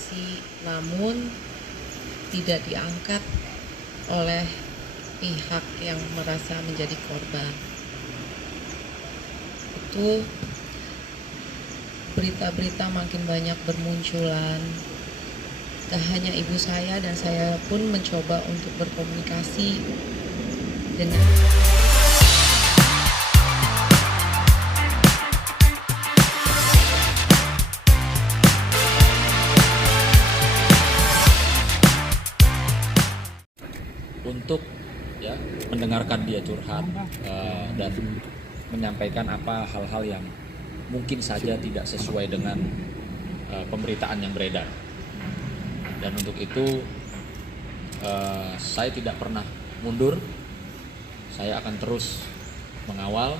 komunikasi, namun tidak diangkat oleh pihak yang merasa menjadi korban. Itu berita-berita makin banyak bermunculan. Tak hanya ibu saya dan saya pun mencoba untuk berkomunikasi dengan untuk mendengarkan dia curhat dan menyampaikan apa hal-hal yang mungkin saja tidak sesuai dengan pemberitaan yang beredar. Dan untuk itu saya tidak pernah mundur. Saya akan terus mengawal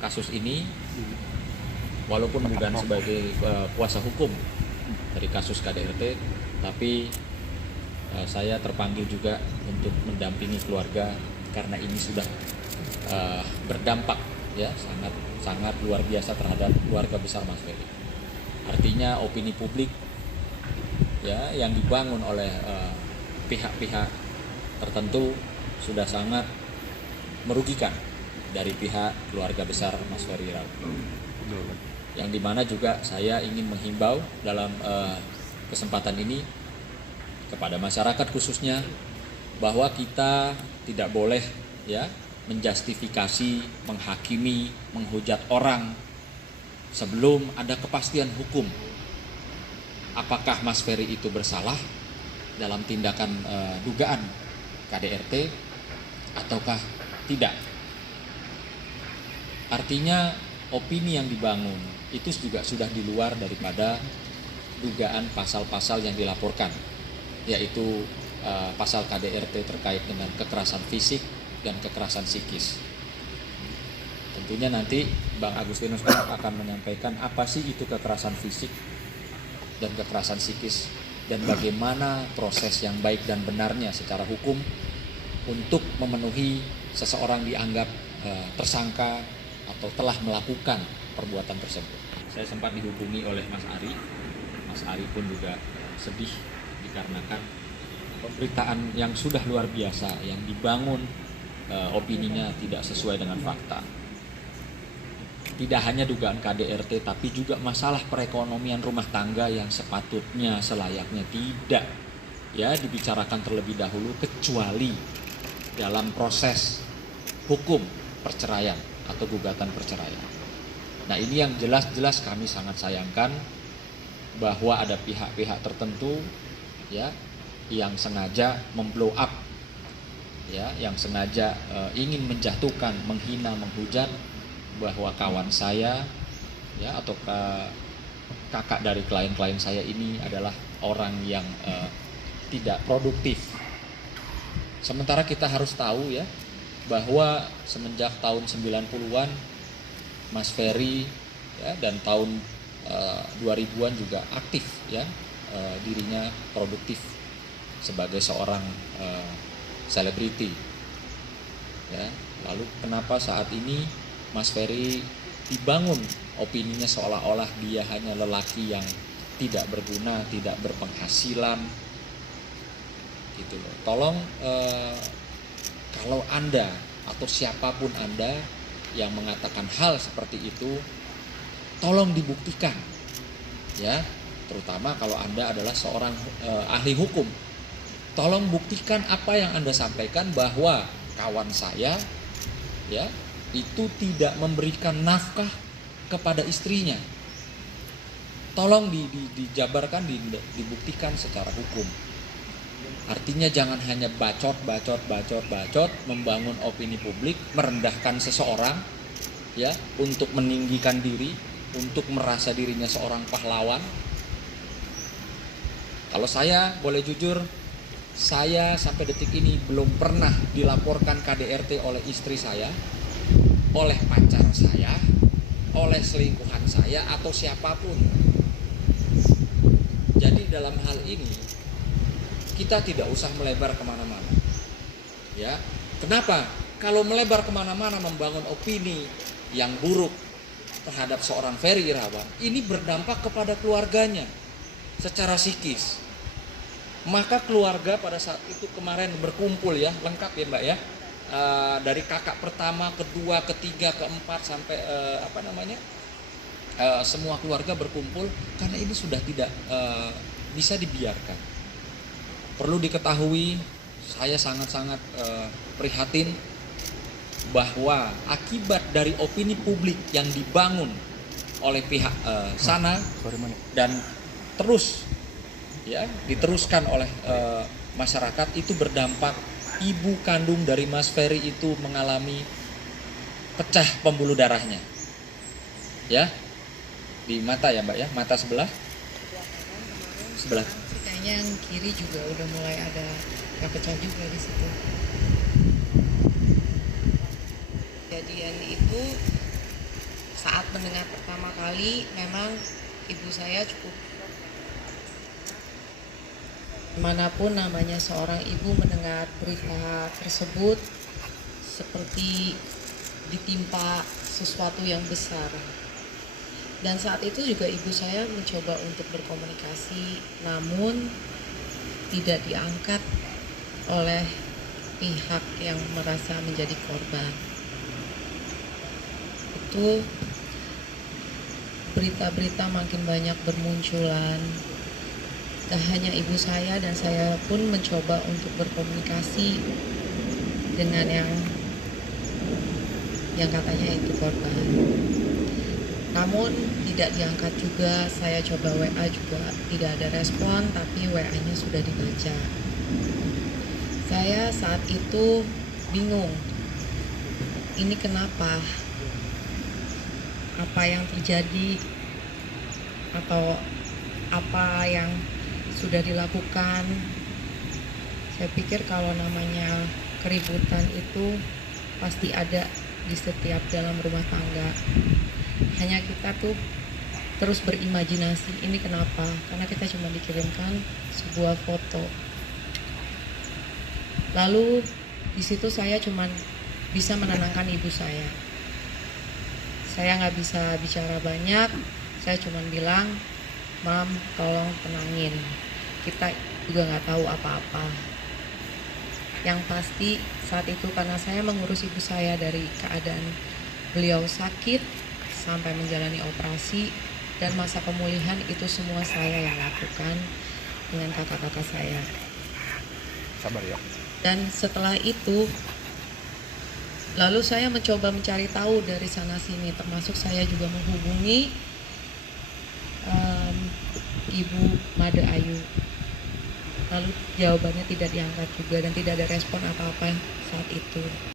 kasus ini walaupun bukan sebagai kuasa hukum dari kasus KDRT, tapi saya terpanggil juga untuk mendampingi keluarga karena ini sudah berdampak sangat luar biasa terhadap keluarga besar Mas Ferry. Artinya opini publik yang dibangun oleh pihak-pihak tertentu sudah sangat merugikan dari pihak keluarga besar Mas Ferry Irawan. Yang dimana juga saya ingin menghimbau dalam kesempatan ini kepada masyarakat khususnya bahwa kita tidak boleh menjustifikasi, menghakimi, menghujat orang sebelum ada kepastian hukum. Apakah Mas Ferry itu bersalah dalam tindakan dugaan KDRT ataukah tidak? Artinya opini yang dibangun itu juga sudah di luar daripada dugaan pasal-pasal yang dilaporkan, yaitu pasal KDRT terkait dengan kekerasan fisik dan kekerasan psikis. Tentunya nanti Bang Agustinus akan menyampaikan apa sih itu kekerasan fisik dan kekerasan psikis dan bagaimana proses yang baik dan benarnya secara hukum untuk memenuhi seseorang dianggap tersangka atau telah melakukan perbuatan tersebut. Saya sempat dihubungi oleh Mas Ari. Mas Ari pun juga sedih dikarenakan pemberitaan yang sudah luar biasa yang dibangun opininya tidak sesuai dengan fakta. Tidak hanya dugaan KDRT tapi juga masalah perekonomian rumah tangga yang sepatutnya selayaknya tidak dibicarakan terlebih dahulu kecuali dalam proses hukum perceraian atau gugatan perceraian. Nah, ini yang jelas-jelas kami sangat sayangkan bahwa ada pihak-pihak tertentu yang sengaja memblow up, yang sengaja ingin menjatuhkan, menghina, menghujat bahwa kawan saya atau kakak dari klien-klien saya ini adalah orang yang tidak produktif. Sementara kita harus tahu bahwa semenjak tahun 90-an Mas Ferry dan tahun 2000-an juga aktif dirinya produktif sebagai seorang selebriti. Lalu kenapa saat ini Mas Ferry dibangun opininya seolah-olah dia hanya lelaki yang tidak berguna, tidak berpenghasilan, gitu loh. Tolong kalau Anda atau siapapun Anda yang mengatakan hal seperti itu, tolong dibuktikan, terutama kalau Anda adalah seorang ahli hukum. Tolong buktikan apa yang Anda sampaikan bahwa kawan saya itu tidak memberikan nafkah kepada istrinya. Tolong dijabarkan, dibuktikan secara hukum. Artinya jangan hanya bacot, membangun opini publik, merendahkan seseorang untuk meninggikan diri, untuk merasa dirinya seorang pahlawan. Kalau saya boleh jujur, saya sampai detik ini belum pernah dilaporkan KDRT oleh istri saya, oleh pacar saya, oleh selingkuhan saya atau siapapun. Jadi dalam hal ini kita tidak usah melebar kemana-mana. Kenapa? Kalau melebar kemana-mana membangun opini yang buruk terhadap seorang Ferry Irawan, ini berdampak kepada keluarganya. secara psikis. Maka keluarga pada saat itu kemarin berkumpul ya, lengkap ya Mbak ya. Dari kakak pertama, kedua, ketiga, keempat sampai semua keluarga berkumpul karena ini sudah tidak bisa dibiarkan. Perlu diketahui, saya sangat-sangat prihatin bahwa akibat dari opini publik yang dibangun oleh pihak sana dan terus ya diteruskan oleh masyarakat itu berdampak ibu kandung dari Mas Ferry itu mengalami pecah pembuluh darahnya ya di mata ya Mbak ya, mata sebelah kayaknya yang kiri juga udah mulai ada yang pecah juga di situ. Kejadian itu saat mendengar pertama kali memang ibu saya cukup, manapun namanya seorang ibu mendengar berita tersebut seperti ditimpa sesuatu yang besar. Dan saat itu juga ibu saya mencoba untuk berkomunikasi, namun tidak diangkat oleh pihak yang merasa menjadi korban. Itu berita-berita makin banyak bermunculan. Tak hanya ibu saya dan saya pun mencoba untuk berkomunikasi dengan yang katanya itu korban. Namun tidak diangkat juga, saya coba WA juga tidak ada respon, tapi WA-nya sudah dibaca. Saya saat itu bingung, ini kenapa? Apa yang terjadi? Atau apa yang sudah dilakukan? Saya pikir kalau namanya keributan itu pasti ada di setiap dalam rumah tangga. Hanya kita tuh terus berimajinasi, ini kenapa? Karena kita cuma dikirimkan sebuah foto. Lalu di situ saya cuma bisa menenangkan ibu saya. Saya nggak bisa bicara banyak, saya cuma bilang, Mam, tolong tenangin. Kita juga nggak tahu apa-apa. Yang pasti saat itu karena saya mengurus ibu saya dari keadaan beliau sakit sampai menjalani operasi dan masa pemulihan, itu semua saya yang lakukan dengan kakak-kakak saya. Sabar ya. Dan setelah itu lalu saya mencoba mencari tahu dari sana sini, termasuk saya juga menghubungi Ibu Made Ayu. Lalu jawabannya tidak diangkat juga dan tidak ada respon apa-apa saat itu.